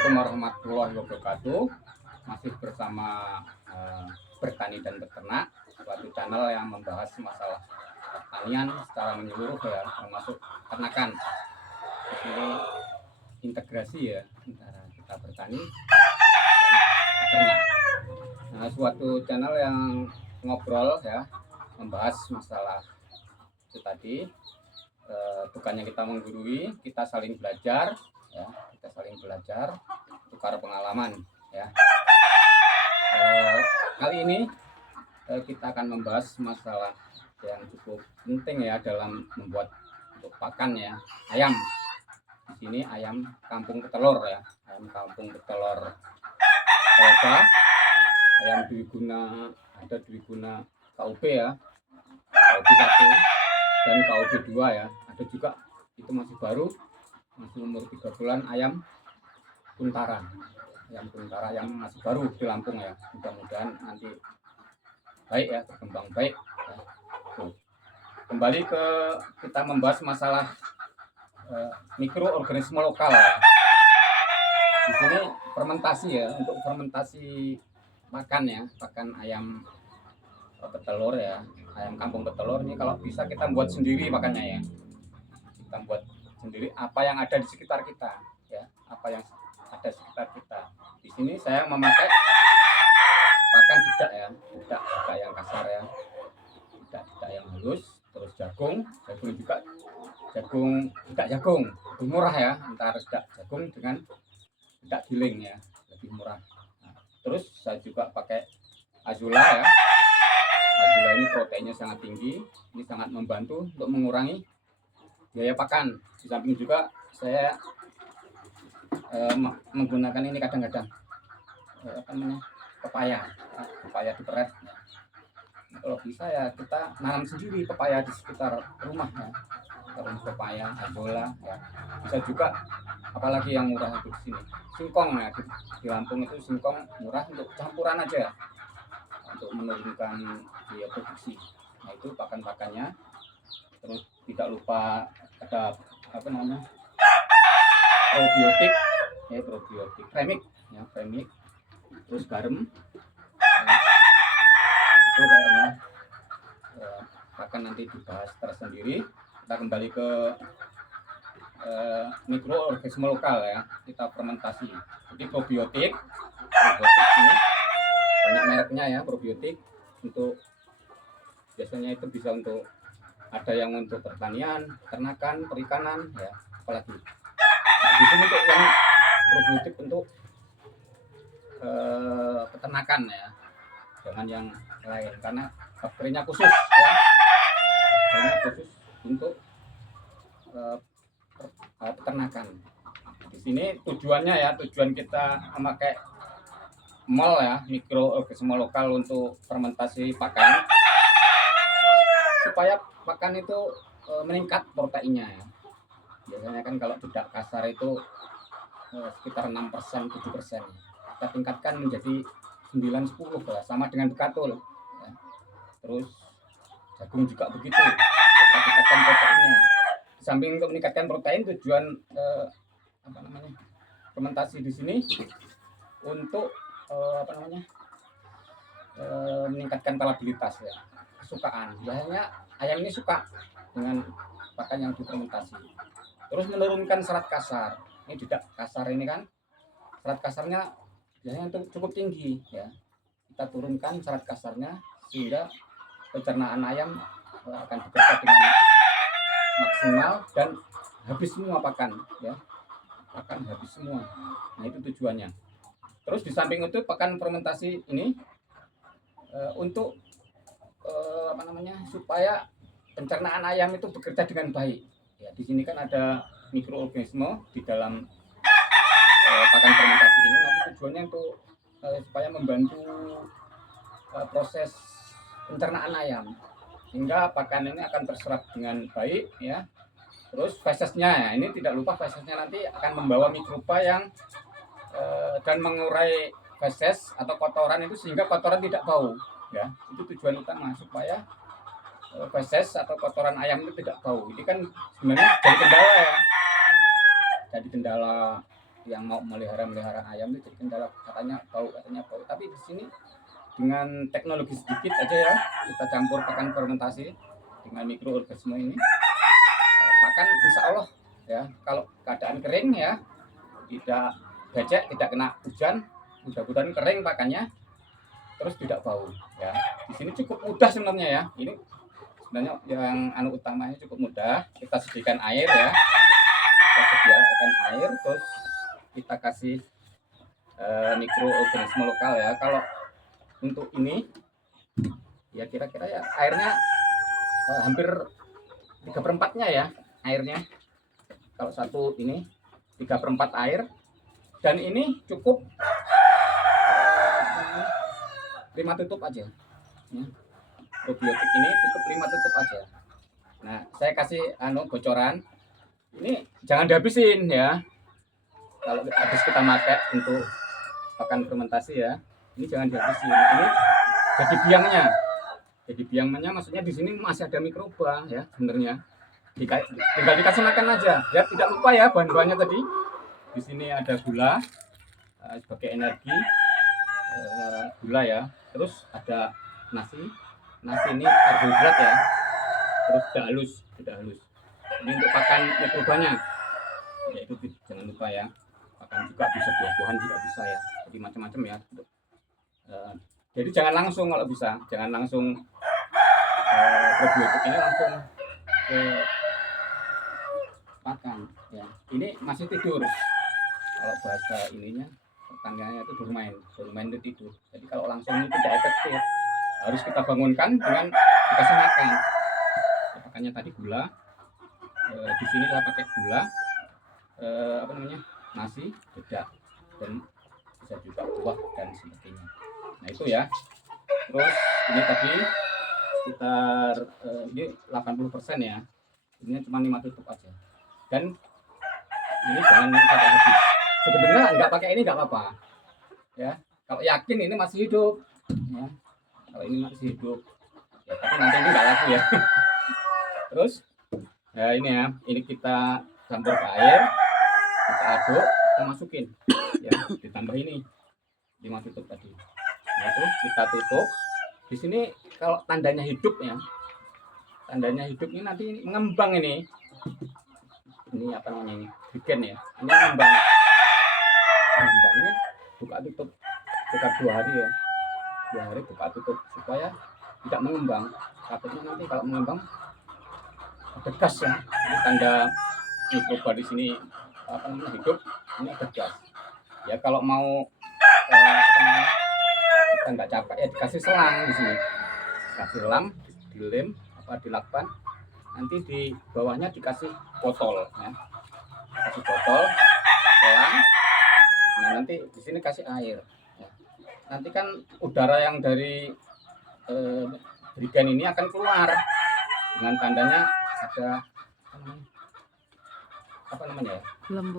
Assalamualaikum warahmatullahi wabarakatuh. Masih bersama Bertani dan Beternak, suatu channel yang membahas masalah pertanian secara menyeluruh ya, termasuk peternakan. Di sini integrasi ya antara kita bertani dan beternak. Nah, suatu channel yang ngobrol ya, membahas masalah itu tadi. Bukannya kita menggurui, kita saling belajar ya, tukar pengalaman ya. Kali ini kita akan membahas masalah yang cukup penting ya dalam membuat untuk pakan ya, ayam. Di sini ayam kampung petelur ya, ayam kampung petelur Toba, ayam dwiguna, ada dwiguna KUB ya, KUB 1 dan KUB 2 ya, ada juga itu masih baru, masih umur 3 bulan, ayam Kuntara yang masih baru di Lampung ya. Mudah-mudahan nanti baik ya, berkembang baik ya. Kembali ke kita membahas masalah mikroorganisme lokal ya. Di sini fermentasi ya, untuk fermentasi pakan ya, pakan ayam petelur ya, ayam kampung petelur ini kalau bisa kita buat sendiri pakannya ya. Kita buat sendiri apa yang ada di sekitar kita ya, apa yang ada di sekitar kita. Di sini saya memakai pakan dedak ya, dedak yang kasar ya, dedak yang halus, terus jagung juga, dedak jagung lebih murah ya, antara dedak jagung dengan dedak giling ya, lebih murah. Nah, terus saya juga pakai azula ya. Azula ini proteinnya sangat tinggi, ini sangat membantu untuk mengurangi biaya pakan. Di samping juga saya menggunakan ini kadang-kadang pepaya diperet. Kalau bisa ya kita nanam sendiri pepaya di sekitar rumah ya, terus pepaya, azula ya. Bisa juga, apalagi yang murah itu di sini, singkong ya, di Lampung itu singkong murah untuk campuran aja untuk menurunkan biaya produksi. Nah, itu pakan-pakannya. Terus tidak lupa ada probiotik ya, premix ya, terus garam ya. Itu kayaknya akan nanti dibahas tersendiri. Kita kembali ke mikroorganisme lokal ya, kita fermentasi. Jadi probiotik ini banyak mereknya ya, probiotik. Untuk biasanya itu bisa untuk, ada yang untuk pertanian, ternakan, perikanan ya, apalagi. Nah, di sini untuk yang probiotik untuk peternakan ya, jangan yang lain karena bakterinya khusus ya, untuk peternakan. Di sini tujuannya ya, tujuan kita memakai MOL ya, mikroorganisme lokal untuk fermentasi pakan, supaya pakan itu meningkat proteinnya ya. Biasanya kan kalau dedak kasar itu sekitar 6%, 7%. Kita tingkatkan menjadi 9-10 ya, sama dengan bekatul ya. Terus jagung juga begitu, kita tingkatkan proteinnya. Di samping untuk meningkatkan protein, tujuan fermentasi di sini untuk meningkatkan palatabilitas ya, kesukaan. Biasanya ayam ini suka dengan pakan yang difermentasi. Terus menurunkan serat kasar. Ini dedak kasar ini kan, serat kasarnya biasanya cukup tinggi ya. Kita turunkan serat kasarnya sehingga pencernaan ayam akan bekerja dengan maksimal dan habis semua pakan ya, pakan habis semua. Nah, itu tujuannya. Terus di samping itu pakan fermentasi ini untuk supaya pencernaan ayam itu bekerja dengan baik ya. Di sini kan ada mikroorganisme di dalam pakan fermentasi ini. Nanti tujuannya untuk supaya membantu proses pencernaan ayam, sehingga pakan ini akan terserap dengan baik ya. Terus fesesnya ya, ini tidak lupa fesesnya nanti akan membawa mikroba yang dan mengurai feses atau kotoran itu, sehingga kotoran tidak bau ya. Itu tujuan utama, supaya feses atau kotoran ayam itu tidak bau. Ini kan sebenarnya jadi kendala ya, jadi kendala yang mau melihara ayam itu jadi kendala, katanya bau. Tapi di sini dengan teknologi sedikit aja ya, kita campur pakan fermentasi dengan mikroorganisme ini, pakan insya Allah ya, kalau keadaan kering ya, tidak becek, tidak kena hujan, mudah-mudahan kering pakannya, terus tidak bau ya. Di sini cukup mudah sebenarnya ya. Ini sebenarnya yang utamanya cukup mudah. Kita sediakan air ya, kita sediakan air, terus kita kasih mikroorganisme lokal ya. Kalau untuk ini ya kira-kira ya airnya hampir 3/4-nya ya airnya. Kalau satu ini 3/4 air, dan ini cukup 5 tutup aja ya. Probiotik ini cukup 5 tutup aja. Nah, saya kasih bocoran, ini jangan dihabisin ya. Kalau habis kita pakai untuk pakan fermentasi ya, ini jangan dihabisin. Ini jadi biangnya maksudnya di sini masih ada mikroba ya sebenarnya. Tinggal dikasih makan aja. Ya tidak lupa ya bahan-bahannya tadi. Di sini ada gula sebagai energi, gula ya. Terus ada nasi ini karbohidrat ya. Terus tidak halus. Ini untuk pakan mikrobanya. Ya itu jangan lupa ya. Pakan juga bisa, buah-buahan juga bisa ya. Jadi macam-macam ya. Jadi jangan langsung, kalau bisa jangan langsung probiotik ini langsung ke pakan ya. Ini masih tidur, kalau bahasa ininya pertanyaannya itu bermain itu tidur. Jadi kalau langsung itu tidak efektif, harus kita bangunkan dengan dikasih makan. Makanya tadi gula, di sini saya pakai gula, nasi, dedak, dan bisa juga buah dan sebagainya. Nah itu ya. Terus ini tadi sekitar ini 80% ya. Ini cuma 5 tutup aja. Dan ini jangan pakai habis. Sebenarnya nggak pakai ini nggak apa-apa. Ya, kalau yakin ini masih hidup, ya. Kalau ini masih hidup, ya, tapi nanti ini nggak laku ya. Terus, ya ini ya, ini kita campur ke air, kita aduk, kita masukin, ya, ditambah ini 5 tutup tadi. Nah itu kita tutup. Di sini kalau tandanya hidup ya, tandanya hidup ini nanti mengembang ini apa namanya ini, bikin ya, ini mengembang ini buka tutup sekitar 2 hari ya, 2 hari buka tutup supaya tidak mengembang. Takutnya nanti kalau mengembang ada gas ya, ini tanda mikroba di sini apa namanya hidup, ini ada gas ya. Kalau mau kita nggak capek ya, dikasih selang di sini, kasih selang, dilem apa dilakban, nanti di bawahnya dikasih botol ya, kasih botol selang. Nah nanti di sini kasih air ya. Nanti kan udara yang dari berikan ini akan keluar dengan tandanya ada apa namanya ya,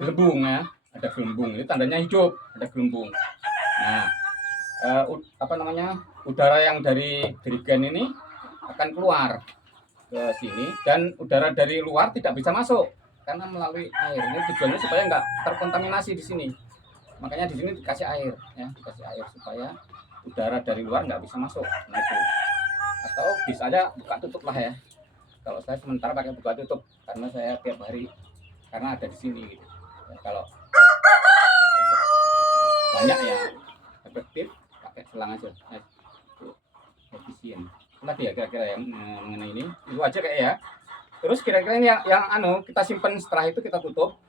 gelembung ya, ada gelembung, ini tandanya hidup, ada gelembung. Nah apa namanya, udara yang dari berikan ini akan keluar ke sini, dan udara dari luar tidak bisa masuk karena melalui air. Ini tujuannya supaya nggak terkontaminasi di sini. Makanya di sini dikasih air ya, dikasih air supaya udara dari luar nggak bisa masuk. Nah itu, atau bisa aja buka tutup lah ya. Kalau saya sementara pakai buka tutup karena saya tiap hari, karena ada di sini gitu. Ya, kalau banyak ya efektif pakai selang aja, ya, itu efisien. Lagi ya kira-kira yang mengenai ini itu aja kayak ya. Terus kira-kira ini yang kita simpan, setelah itu kita tutup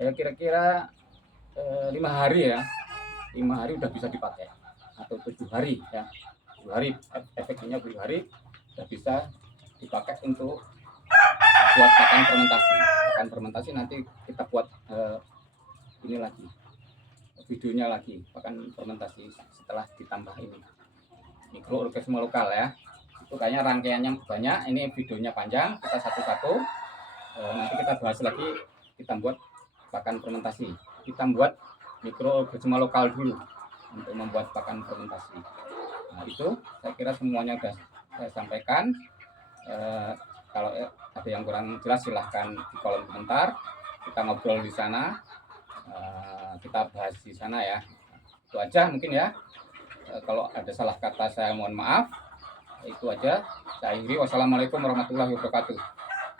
ya, kira-kira 5 hari ya, 5 hari udah bisa dipakai, atau 7 hari ya, 7 hari efeknya 7 hari udah bisa dipakai untuk buat pakan fermentasi. Pakan fermentasi nanti kita buat ini lagi, videonya lagi, pakan fermentasi setelah ditambah ini mikroorganisme lokal ya. Itu kayaknya rangkaiannya banyak, ini videonya panjang, kita satu-satu nanti kita bahas lagi. Kita buat pakan fermentasi, kita buat mikroorganisme lokal dulu untuk membuat pakan fermentasi. Nah itu saya kira semuanya sudah saya sampaikan. Kalau ada yang kurang jelas silahkan di kolom komentar, kita ngobrol di sana. kita bahas di sana ya. Itu aja mungkin ya. Kalau ada salah kata saya mohon maaf. Itu aja. Saya akhiri. Wassalamualaikum warahmatullahi wabarakatuh.